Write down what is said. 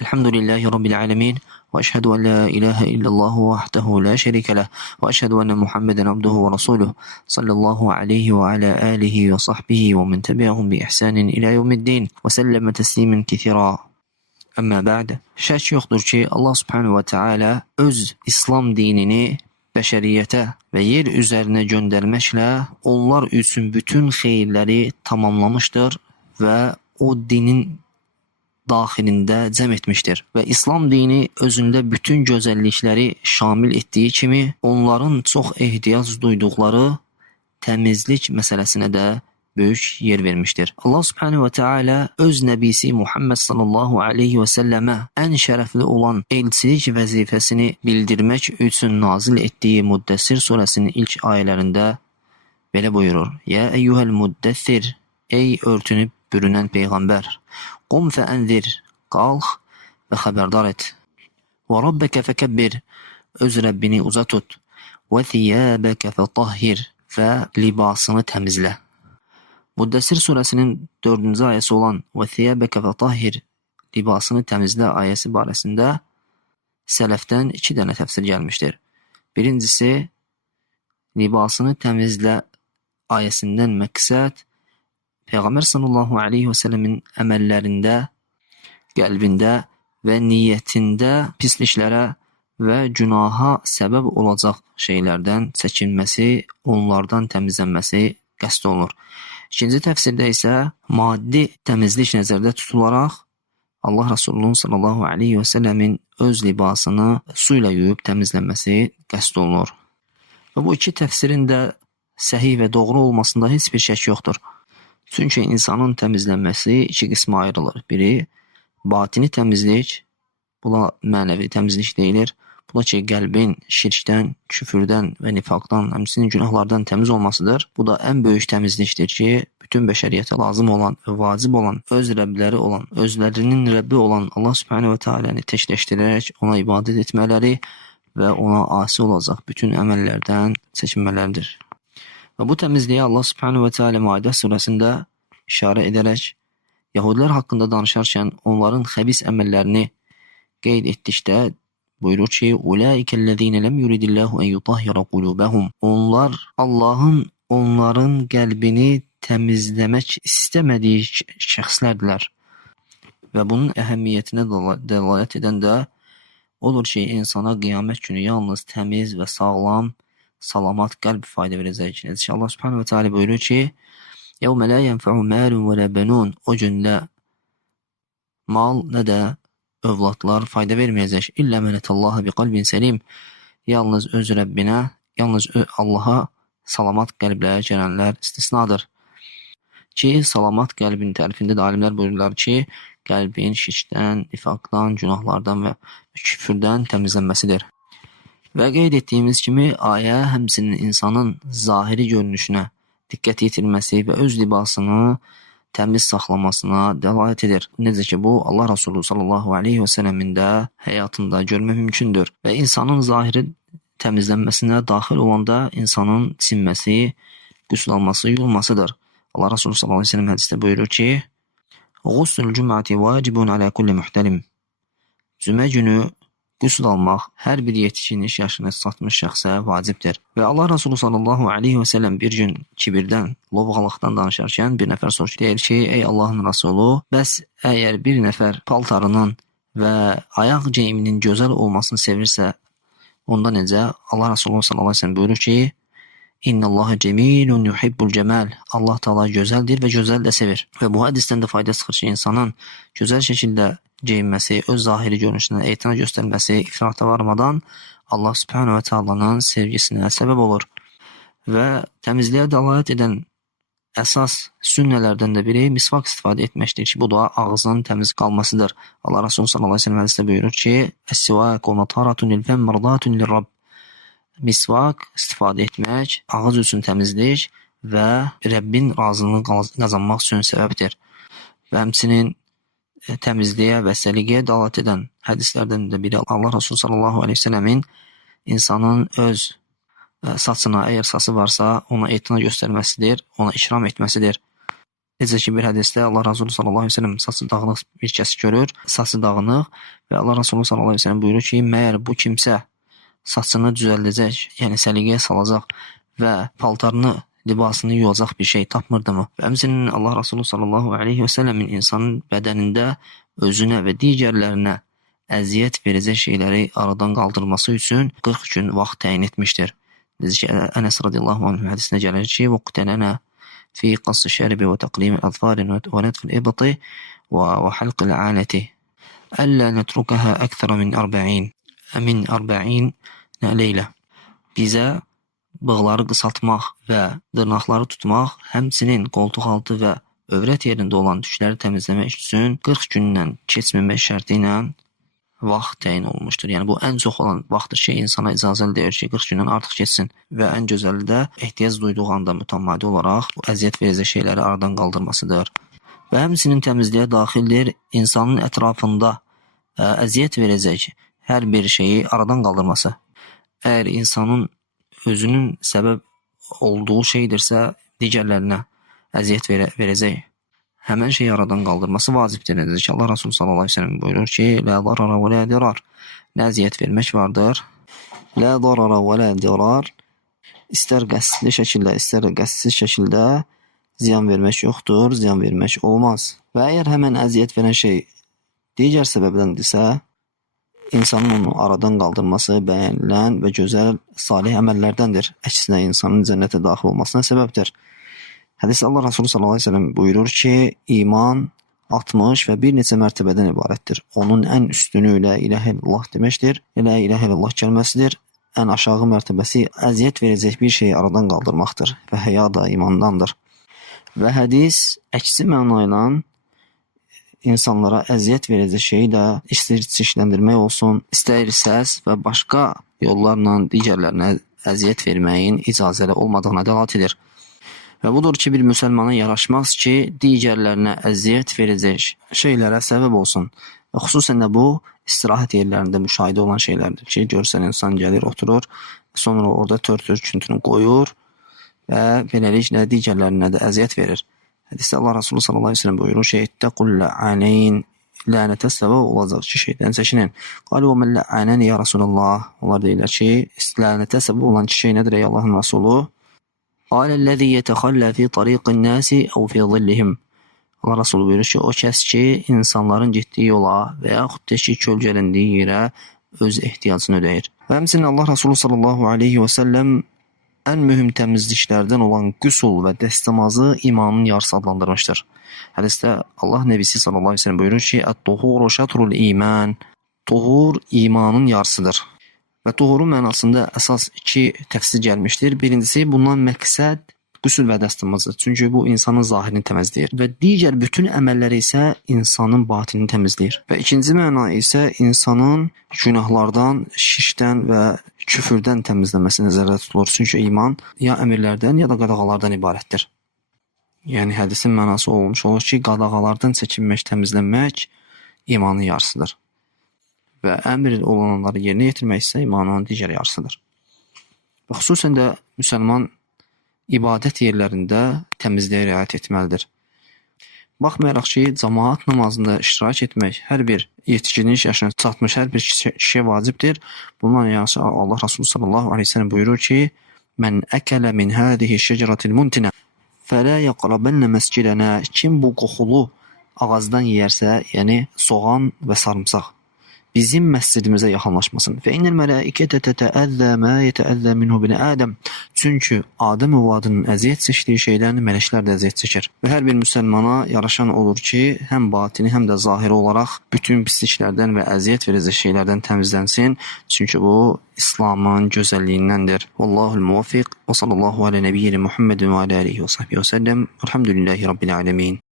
الحمد لله رب العالمين وأشهد أن لا إله إلا الله وحده لا شريك له وأشهد أن محمدا عبده ورسوله صلى الله عليه وعلى آله وصحبه ومن تبعهم بإحسان إلى يوم الدين وسلم تسليما كثيرا. Amma ba'd. Şək yoxdur ki, Allah Subhanahu wa Taala öz İslam dinini bəşəriyyətə və yer üzərinə göndərməklə onlar üçün bütün xeyirləri tamamlamışdır və o dinin daxilində cəm etmişdir. Və İslam dini özündə bütün gözəllikləri şamil etdiyi kimi, onların çox ehtiyac duyduqları təmizlik məsələsinə də böyük yer vermişdir. Allah Subhanahu wa Taala öz nəbisi Muhammed sallallahu aleyhi və səlləmə ən şərəfli olan elçilik vəzifəsini bildirmək üçün nazil etdiyi Müddəssir surəsinin ilk ayələrində belə buyurur: Ya eyyuhel muddəssir, ey örtünüb bürünən peyğəmbər, qum fəənzir, qalx və xəbərdar et. Və rabbəkə fəkəbbir, öz Rəbbini uza tut. Və thiyəbəkə fətahhir, və libasını təmizlə. Müddəssir surəsinin 4-cü ayəsi olan və thiyəbəkə fətahhir, libasını təmizlə ayəsi barəsində sələfdən 2 dənə təfsir gəlmişdir. Birincisi, libasını təmizlə ayəsindən məqsəd Peyğəmbər sallallahu aleyhi və səlləmin əməllərində, qəlbində və niyyətində pisliklərə və günaha səbəb olacaq şeylərdən çəkinməsi, onlardan təmizlənməsi qəsd olunur. İkinci təfsirdə isə maddi təmizlik nəzərdə tutularaq Allah Rasulunun sallallahu aleyhi və səlləmin öz libasını su ilə yuyub təmizlənməsi qəsd olunur. Və bu 2 təfsirin də səhih və doğru olmasında heç bir şək yoxdur. Çünki insanın təmizlənməsi 2 qismə ayrılır. Biri, batini təmizlik, buna mənəvi təmizlik deyilir. Bu da ki, qəlbin şirkdən, küfürdən və nifaqdan, həmçinin günahlardan təmiz olmasıdır. Bu da ən böyük təmizlikdir ki, bütün bəşəriyyətə lazım olan, vacib olan, öz Rəbləri olan, özlərinin Rəbbi olan Allah Subhanahu wa Taala'nı təkləşdirərək ona ibadət etmələri və ona asi olacaq bütün əməllərdən çəkinmələridir. Və bu təmizliyə Allah Subhanahu wa Taala Maidə surəsində işarə edərək, Yahudilər haqqında danışarkən onların xəbis əməllərini qeyd etdikdə buyurur ki, Ulaikellezine lem yuridillahu en yutahhira qulubahum. Onlar Allahın onların qəlbini təmizləmək istəmədiyi şəxslərdilər. Və bunun əhəmiyyətinə dəlalət edən də odur ki, insana qiyamət günü yalnız təmiz və sağlam, salamat qəlb fayda verəcək. Necə Allah Subhanahu wa Taala buyurur ki, Yevmə la yenfa'u malun və la banun. O gündə mal nə də övladlar fayda verməyəcək. İllə mənətəllaha bi qalbin səlim. Yalnız öz Rəbbinə, yalnız Allaha salamat qəlblərə gələnlər istisnadır. Ki, salamat qəlbin tərifində də alimlər buyururlar ki, qəlbin şirkdən, nifaqdan, günahlardan və küfürdən təmizlənməsidir. Və qeyd etdiyimiz kimi, ayə həmçinin insanın zahiri görünüşünə diqqət yetirməsi və öz libasını təmiz saxlamasına dəlalət edir. Necə ki, bu Allah Rasulü sallallahu aleyhi və səlləmin də həyatında görmək mümkündür. Və insanın zahiri təmizlənməsinə daxil olanda insanın çinməsi, qüsl alması, yuyulmasıdır. Allah Rasulü sallallahu aleyhi və səlləm hədisdə buyurur ki, Gusl cüm'ati vacibun alə kulli muhtəlim. Cümə günü qüsl almaq hər bir yetişmiş yaşına çatmış şəxsə vacibdir. Və Allah Rasulü sallallahu aleyhi və səlləm bir gün kibirdən, lovğalıqdan danışarkən bir nəfər soruşur. Deyir ki, ey Allahın Rasulü, bəs əgər bir nəfər paltarının və ayaq geyiminin gözəl olmasını sevirsə, onda necə? Allah Rasulü sallallahu aleyhi və səlləm buyurur ki, İnnəllaha cemilun yuhibbul cemal. Allah Taala gözəldir və gözəl də sevir. Və bu hədisdən də fayda çıxır ki, insanın gözəl şəkildə geyinməsi, öz zahiri görünüşünə etina göstərməsi, ifrata varmadan Allah Subhanahu wa Taala'nın sevgisinə səbəb olur. Və təmizliyə dəlalət edən əsas sünnələrdən də biri misvak istifadə etməkdir ki, bu da ağzın təmiz qalmasıdır. Allah Rasulü sallallahu aleyhi ve sellem hədisdə buyurur ki, Es-sivaku mataratun lil-fem mardatun lir-rabb. Misvak istifadə etmək ağız üçün təmizlik və Rəbbin razılığını qazanmaq üçün səbəbdir. Və həmçinin təmizliyə və səliqəyə dəlalət edən hədislərdən də biri Allah Rasulü sallallahu aleyhi ve sellemin insanın öz saçına, əgər saçı varsa, ona etina göstərməsidir, ona ikram etməsidir. Necə ki, bir hədisdə Allah Resulü sallallahu aleyhi ve sellem saçı dağınıq bir kəs görür, saçı dağınıq və Allah Resulü sallallahu aleyhi ve sellem buyurur ki, məyər bu kimsə saçını düzəldəcək, yəni səliqəyə salacaq və paltarını, libasını yuyacaq bir şey tapmırdımı? Və həmçinin Allah Resulü sallallahu aleyhi ve sellemin insanın bədənində özünə və digərlərinə əziyyət verəcək şeyləri aradan qaldırması üçün 40 gün vaxt təyin etmişdir. Necə ki, Ənəs radiyallahu anh hədisində gəlir ki, وَقْتَلَنَا في قص الشارب وتقليم الأظفار ونتف الإبط وحلق العانة ألا نتركها أكثر من 40 ليلة. Bizə bığları qısaltmaq və dırnaqları tutmaq, həmçinin qoltuq altı və övrət yerində olan tükləri təmizləmək üçün 40 gündən keçməmək şərti ilə vaxt təyin olunmuşdur. Yəni bu ən çox olan vaxtdır ki, insana icazə deyir ki, 40 gündən artıq keçsin və ən gözəli də ehtiyac duyduğu anda mütəmadi olaraq bu əziyyət verəcək şeyləri aradan qaldırmasıdır. Və həmçinin təmizliyə daxildir insanın ətrafında əziyyət verəcək hər bir şeyi aradan qaldırması. Əgər insanın özünün səbəb olduğu şeydirsə, digərlərinə əziyyət verəcək həmən şeyi aradan qaldırması vacibdir. Necə ki, Allah Resulü sallallahu aleyhi ve sellem buyurur ki, la zarara və la dirar. Nə əziyyət vermək vardır? La zarara və la dirar. İstər qəsdli şəkildə, istər qəsdsiz şəkildə ziyan vermək yoxdur, ziyan vermək olmaz. Və əgər həmən əziyyət verən şey digər səbəbdəndirsə, insanın onu aradan qaldırması bəyənilən və gözəl, salih əməllərdəndir. Əksinə insanın cənnətə daxil olmasına səbəbdir. Hədisdə Allah Resulü sallallahu aleyhi ve sellem buyurur ki, iman 60 və bir neçə mərtəbədən ibarətdir. Onun ən üstünü la ilahe illallah deməkdir. La ilahe illallah kəlməsidir. Ən aşağı mərtəbəsi əziyyət verəcək bir şeyi aradan qaldırmaqdır və həya da imandandır. Və hədis əksi məna ilə insanlara əziyyət verəcək şeyi də istər çirkləndirmək olsun, istər səs və başqa yollarla digərlərinə əziyyət verməyin icazəli olmadığına dəlalət edir. Və budur ki, bir müsəlmana yaraşmaz ki, digərlərinə əziyyət verəcək şeylərə səbəb olsun. Və xüsusən də bu, istirahət yerlərində müşahidə olan şeylərdir ki, görsən insan gəlir, oturur, sonra orada tör-küntünü qoyur və beləliklə digərlərinə də əziyyət verir. Hədisdə Allah Resulü sallallahu aleyhi ve sellem buyurur ki, İttəqul la'aneyn, lənətə səbəb olacaq ki, şeydən çəkinin. Qalu və mən la'anəni ya Rasulallah. Onlar deyirlər ki, lənətə səbəb olan ki, şey nədir ey Allahın Resulü? قال الذي يتخلى في طريق الناس أو في ظلهم. Allah Resulü buyurur ki, o kəs ki, insanların getdiyi yola və yaxud da ki, kölgələndiyi yerə öz ehtiyacını ödəyir. Və həmçinin Allah Resulü sallallahu aleyhi və səlləm ən mühüm təmizliklərdən olan qüsul və dəstəmazı imanın yarısı adlandırmışdır. Hədisdə Allah Nəbisi sallallahu aleyhi və səlləm buyurur ki, "Ət-tuhuru şatrul iman." Tuhur imanın yarısıdır. Və tuhurun mənasında əsas iki təfsir gəlmişdir. Birincisi, bundan məqsəd qüsül və dəstəmazdır. Çünki bu insanın zahirini təmizləyir. Və digər bütün əməlləri isə insanın batinini təmizləyir. Və ikinci məna isə insanın günahlardan, şirkdən və küfürdən təmizləməsi nəzərdə tutulur. Çünki iman ya əmirlərdən, ya da qadağalardan ibarətdir. Yəni, hədisin mənası olmuş olur ki, qadağalardan çəkinmək, təmizlənmək imanın yarısıdır. Və əmr olunanları yerinə yetirmək isə imanın digər yarısıdır. Və xüsusən də müsəlman ibadət yerlərində təmizliyə riayət etməlidir. Baxmayaraq ki, cəmaət namazında iştirak etmək hər bir yetkinlik yaşına çatmış hər bir kişiyə vacibdir. Bundan yanaşı Allah Resulü sallallahu aleyhi ve sellem buyurur ki, "Mən əkələ min hadihi şəcərətil muntinə fələ yəqrabənə məscidənə." Kim bu qoxulu ağacdan yeyərsə, yəni soğan və sarımsaq, bizim məscidimizə yaxınlaşmasın. Və innəl mələikətə tətəəzzə mə yətəəzzə minhu bin Ədəm. Çünki Adəm övladının əziyyət çəkdiyi şeydən mələklər də əziyyət çəkir. Və hər bir müsəlmana yaraşan olur ki, həm batini, həm də zahiri olaraq bütün pisliklərdən və əziyyət verəcək şeylərdən təmizlənsin. Çünki bu İslamın gözəlliyindəndir. Vallahul muvaffiq və sallallahu alə nəbiyyina Muhammedin və alə alihi və sahbihi və səlləm. Elhamdülillahi rabbil alemin.